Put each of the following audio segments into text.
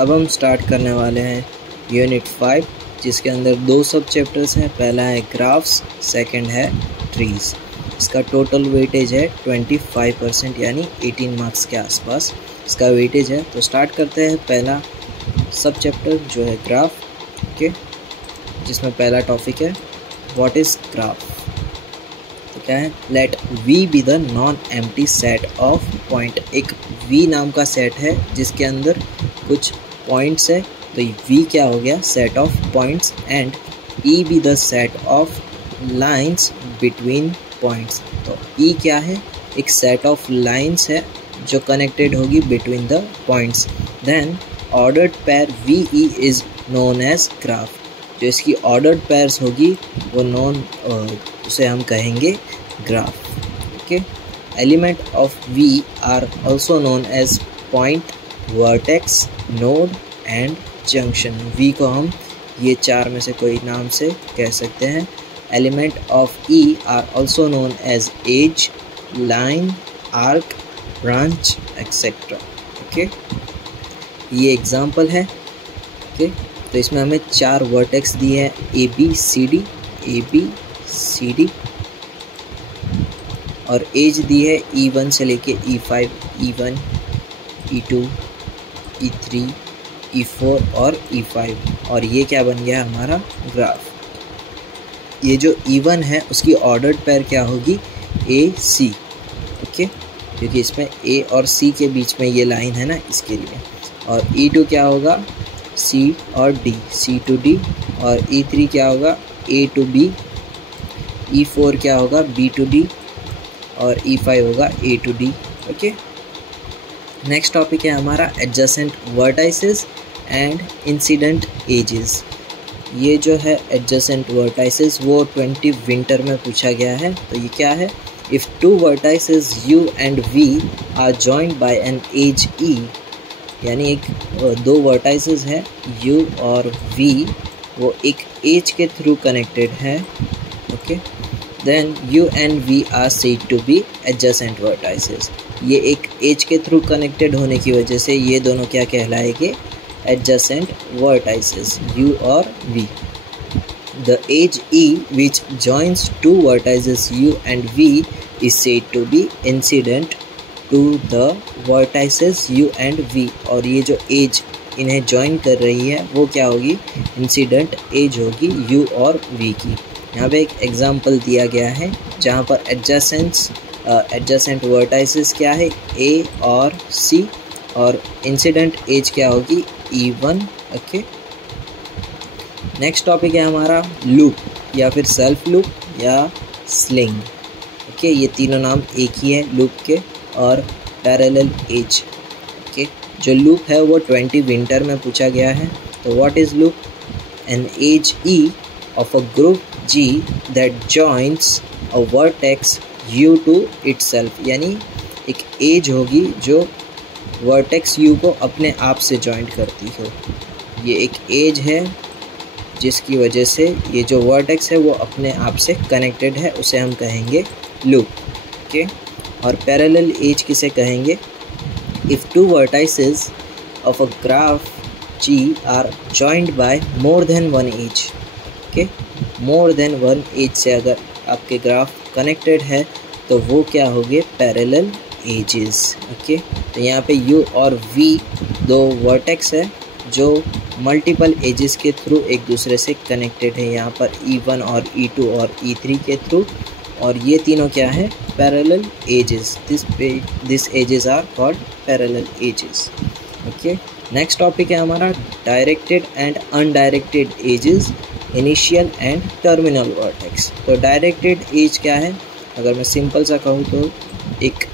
अब हम स्टार्ट करने वाले हैं यूनिट 5, जिसके अंदर 2 सब चैप्टर्स हैं। पहला है ग्राफ्स, सेकंड है ट्रीज़। इसका टोटल वेटेज है 25%, यानी 18 मार्क्स के आसपास इसका वेटेज है। तो स्टार्ट करते हैं पहला सब चैप्टर जो है ग्राफ, ओके, जिसमें पहला टॉपिक है व्हाट इज़ ग्राफ। तो क्या है, let V be the non empty set of point. एक वी नाम का सेट है जिसके अंदर कुछ पॉइंट्स है, तो वी क्या हो गया, set of points. And E be the set of lines between points. तो ई क्या है, एक सेट ऑफ लाइंस है जो कनेक्टेड होगी between the points. Then ordered pair V E is known as graph. जो इसकी ऑर्डर्ड पेयर्स होगी वो उसे हम कहेंगे graph, okay. Element of V are also known as point, vertex, node and junction. V को हम ये 4 में से कोई नाम से कह सकते हैं। Element of E are also known as edge, line, arc, branch etcetera, okay. ये एग्जाम्पल है, ओके। तो इसमें हमें 4 वर्टेक्स दिए हैं, ए बी सी डी, और एज दी है E1 से लेके E5, E1, E2, E3, E4 और E5। और ये क्या बन गया हमारा ग्राफ। ये जो E1 है उसकी ऑर्डर्ड पेयर क्या होगी, AC, ओके, क्योंकि इसमें A और C के बीच में ये लाइन है ना, इसके लिए। और E2 क्या होगा, C और D, C to D। और E3 क्या होगा, A to B। E4 क्या होगा, B to D। और E5 होगा A to D, okay. Next topic है हमारा adjacent vertices and incident edges. ये जो है एडजेसेंट वर्टाइसेस वो 20 विंटर में पूछा गया है। तो ये क्या है, if 2 vertices U and V are joined by an edge E, यानी 2 वर्टाइसेस हैं U और V, वो एक एज के थ्रू कनेक्टेड है, okay. Then U and V are said to be adjacent vertices. ये एक एज के थ्रू कनेक्टेड होने की वजह से ये दोनों क्या कहलाएंगे, एडजेसेंट वर्टाइसेस, U और V। The edge E which joins 2 vertices U and V is said to be incident to the vertices U and V। और ये जो एज इन्हें जॉइन कर रही है वो क्या होगी, इंसिडेंट एज होगी U और V की। यहाँ पे एक एग्जांपल दिया गया है जहाँ पर एडजेसेंट वर्टाइसेस क्या है, A और C, और इंसिडेंट एज क्या होगी, E1, ओके। नेक्स्ट टॉपिक है हमारा लूप, या फिर सेल्फ लूप या स्लिंग, ओके। ये तीनों नाम एक ही है लूप के। और पैरेलल एज, ओके। जो लूप है वो 20 विंटर में पूछा गया है। तो what is loop, an edge E of a group G that joins a vertex U to itself। यानी एक एज होगी जो वर्टेक्स U को अपने आप से जॉइंट करती हो। ये एक एज है जिसकी वजह से ये जो वर्टेक्स है वो अपने आप से कनेक्टेड है, उसे हम कहेंगे लूप, ओके। और पैरेलल एज किसे कहेंगे, if 2 vertices of a graph G are joined by more than 1 edge, okay. More than 1 edge से अगर आपके ग्राफ कनेक्टेड है तो वो क्या होंगे, पैरेलल एजेस, ओके। तो यहाँ पे U और V 2 वर्टेक्स है जो मल्टीपल एजेस के थ्रू एक दूसरे से कनेक्टेड है, यहाँ पर E1 और E2 और E3 के थ्रू। और ये तीनों क्या है, parallel edges. This edges are called parallel edges, okay. Next topic है हमारा directed and undirected edges, initial and terminal vertex. तो डायरेक्टेड एज क्या है, अगर मैं सिंपल सा कहूँ तो एक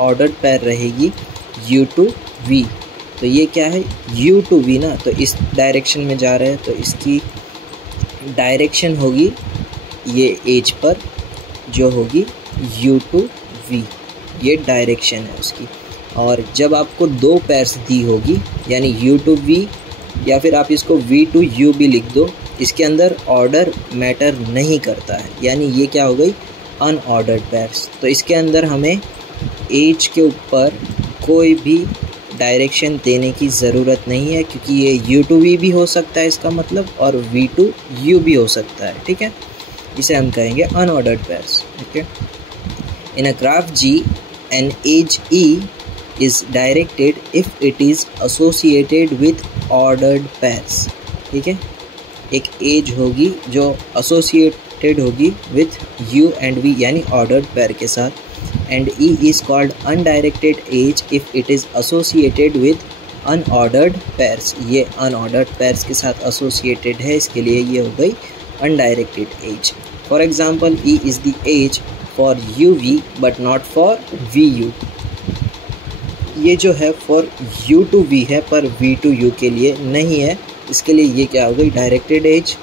ऑर्डर्ड पेयर रहेगी U to V। तो ये क्या है, U to V ना, तो इस डायरेक्शन में जा रहे हैं, तो इसकी डायरेक्शन होगी ये एज पर जो होगी U to V, ये डायरेक्शन है उसकी। और जब आपको 2 पेयर्स दी होगी, यानी U to V, या फिर आप इसको V to U भी लिख दो, इसके अंदर ऑर्डर मैटर नहीं करता है, यानी ये क्या हो गई, अनऑर्डर्ड पेयर्स। तो इसके अंदर हमें एज के ऊपर कोई भी डायरेक्शन देने की ज़रूरत नहीं है, क्योंकि ये U to V भी हो सकता है इसका मतलब, और V to U भी हो सकता है, ठीक है। इसे हम कहेंगे unordered pairs, okay. In a graph G an edge E is directed if it is associated with ordered pairs, ठीक है। एक एज होगी जो एसोसिएटेड होगी विथ U and V यानी ऑर्डर्ड पेयर के साथ, and E is called undirected edge if it is associated with unordered pairs। ये अनऑर्डर्ड पेयर्स के साथ एसोसिएटेड है, इसके लिए ये हो गई undirected edge। For example E is the edge for UV but not for VU। ये जो है फॉर U to V है पर V to U के लिए नहीं है, इसके लिए ये क्या हो गई directed edge.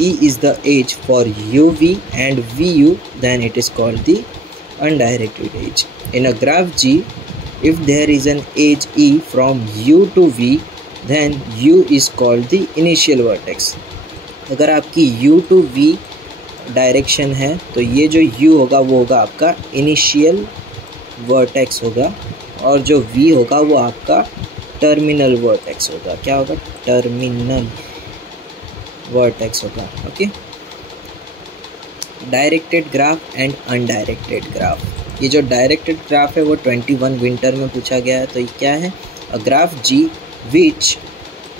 E is the edge for UV and VU, then it is called the undirected edge. In a graph G, if there is an edge E from U to V, then U is called the initial vertex। अगर आपकी U to V direction है तो ये जो U होगा वो होगा आपका इनिशियल वर्टेक्स होगा, और जो V होगा वो आपका टर्मिनल वर्टेक्स होगा। क्या होगा? टर्मिनल वर्टेक्स होगा, okay. Directed graph and undirected graph. ये जो डायरेक्टेड ग्राफ है वो 21 विंटर में पूछा गया है, तो ये क्या है? A graph G which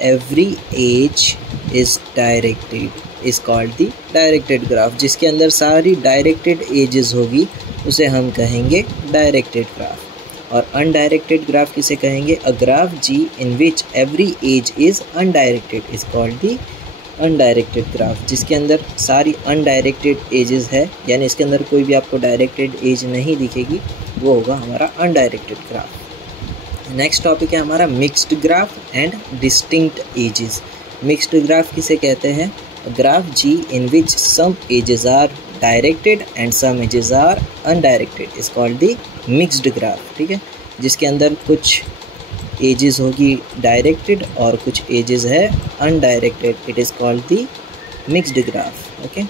every edge is directed is called the directed graph. जिसके अंदर सारी डायरेक्टेड एजेस होगी उसे हम कहेंगे डायरेक्टेड ग्राफ। और अनडायरेक्टेड ग्राफ किसे कहेंगे? A graph G in which every edge is undirected is called the undirected graph. जिसके अंदर सारी अनडायरेक्टेड एजेस है, यानी इसके अंदर कोई भी आपको डायरेक्टेड एज नहीं दिखेगी, वो होगा हमारा अनडायरेक्टेड ग्राफ। नेक्स्ट टॉपिक है हमारा mixed graph and distinct edges. Mixed graph किसे कहते हैं? A graph G in which some edges are directed and some edges are undirected is called the mixed graph, ठीक है। जिसके अंदर कुछ एजेस होगी डायरेक्टेड और कुछ एजेस है undirected, it is called the mixed graph, okay.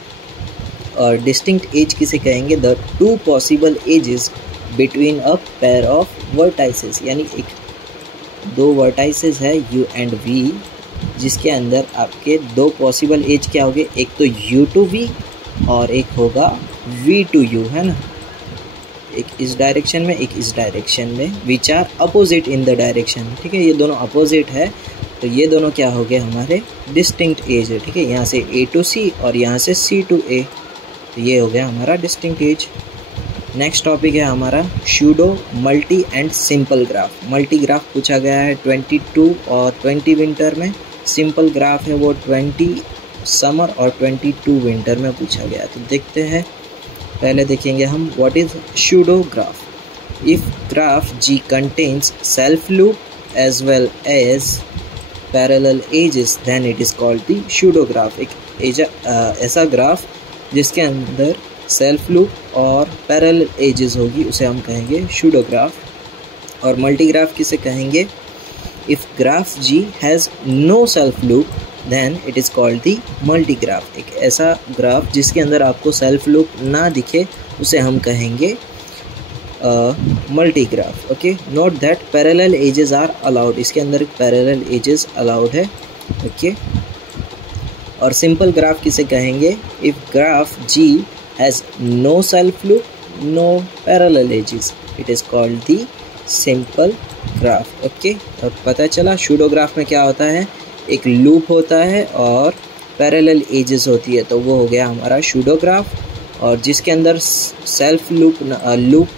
और डिस्टिंक्ट एज किसे कहेंगे? The two possible edges between a pair of vertices, यानी एक दो वर्टाइसेस है U एंड V, जिसके अंदर आपके दो पॉसिबल एज क्या होंगे? एक तो U to V और एक होगा V to U, है ना। एक इस डायरेक्शन में, एक इस डायरेक्शन में, which are opposite in the direction, ठीक है। ये दोनों अपोजिट है, तो ये दोनों क्या हो गए? हमारे डिस्टिंक्ट एज है, ठीक है। यहाँ से A to C और यहाँ से C to A, तो ये हो गया हमारा डिस्टिंक्ट एज। नेक्स्ट टॉपिक है हमारा pseudo, multi and simple graph. Multi graph पूछा गया है 22 और 20 विंटर में। सिंपल ग्राफ है वो 20 समर और 22 विंटर में पूछा गया। तो देखते हैं, पहले देखेंगे हम what is pseudo graph. If graph G contains self loop as well as parallel edges then it is called the pseudo graph. एक ऐसा ग्राफ जिसके अंदर सेल्फ लूप और पैरेलल एजेस होगी उसे हम कहेंगे शूडो ग्राफ। और मल्टी ग्राफ किसे कहेंगे? If graph G has no self loop then it is called the multi graph. एक ऐसा ग्राफ जिसके अंदर आपको सेल्फ लूप ना दिखे उसे हम कहेंगे multi graph, okay. Note that parallel edges are allowed, इसके अंदर पैरेलल एजेस अलाउड है, ओके। और सिंपल ग्राफ किसे कहेंगे? If graph G has no self loop, no parallel edges, it is called the simple graph, okay. और पता चला pseudo graph में क्या होता है? एक लूप होता है और पैरेलल एजेस होती है, तो वो हो गया हमारा शूडो ग्राफ। और जिसके अंदर सेल्फ लूप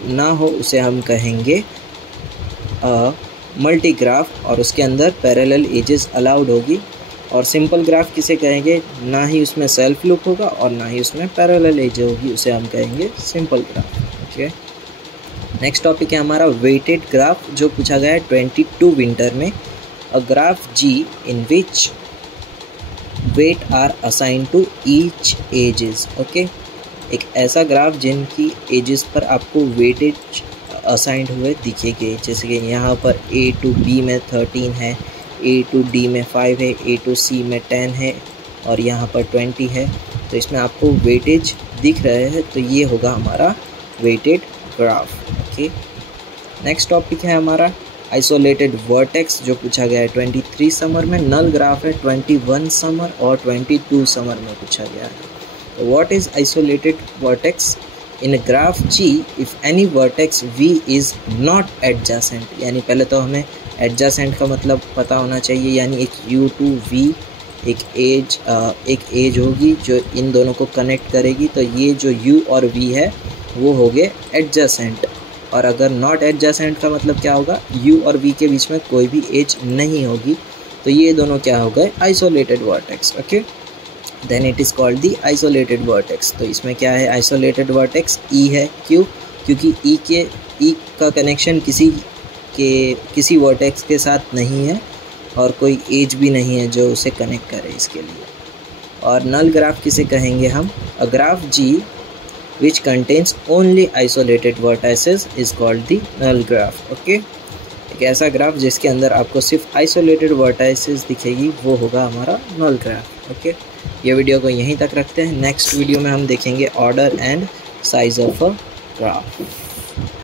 ना हो उसे हम कहेंगे मल्टी ग्राफ, और उसके अंदर पैरेलल एजेस अलाउड होगी। और सिंपल ग्राफ किसे कहेंगे? ना ही उसमें सेल्फ लूप होगा और ना ही उसमें पैरेलल एज होगी, उसे हम कहेंगे simple graph, okay. Next topic है हमारा वेटेड ग्राफ, जो पूछा गया है 22 विंटर में। अ graph G in which weight are assigned to each ages, okay. एक ऐसा ग्राफ जिनकी एजेस पर आपको वेटेज असाइंड हुए दिखेंगे, जैसे कि यहाँ पर A to B में 13 है, A to D में 5 है, A to C में 10 है और यहाँ पर 20 है। तो इसमें आपको वेटेज दिख रहे हैं, तो ये होगा हमारा weighted graph, okay. Next topic है हमारा आइसोलेटेड वर्टेक्स, जो पूछा गया है 23 समर में। नल ग्राफ है 21 समर और 22 समर में पूछा गया है। तो what is isolated vertex? In graph G if any vertex V is not adjacent, यानी पहले तो हमें एडजेसेंट का मतलब पता होना चाहिए, यानी एक U to V एक एज होगी जो इन दोनों को कनेक्ट करेगी, तो ये जो U और V है वो हो गए एडजेसेंट। और अगर नॉट एडजेसेंट का मतलब क्या होगा? U और V के बीच में कोई भी एज नहीं होगी, तो ये दोनों क्या हो गए? Isolated vertex. Okay, then it is called the isolated vertex. तो इसमें क्या है? आइसोलेटेड वर्टेक्स E है। क्यों? क्योंकि E का कनेक्शन किसी वर्टेक्स के साथ नहीं है और कोई एज भी नहीं है जो उसे कनेक्ट करे इसके लिए। और नल ग्राफ किसे कहेंगे हम? अ graph G which contains only isolated vertices is called the null graph। Okay, एक ऐसा ग्राफ जिसके अंदर आपको सिर्फ आइसोलेटेड वर्टाइसेस दिखेगी वो होगा हमारा नल ग्राफ। ओके, ये वीडियो को यहीं तक रखते हैं। नेक्स्ट वीडियो में हम देखेंगे order and size of a graph.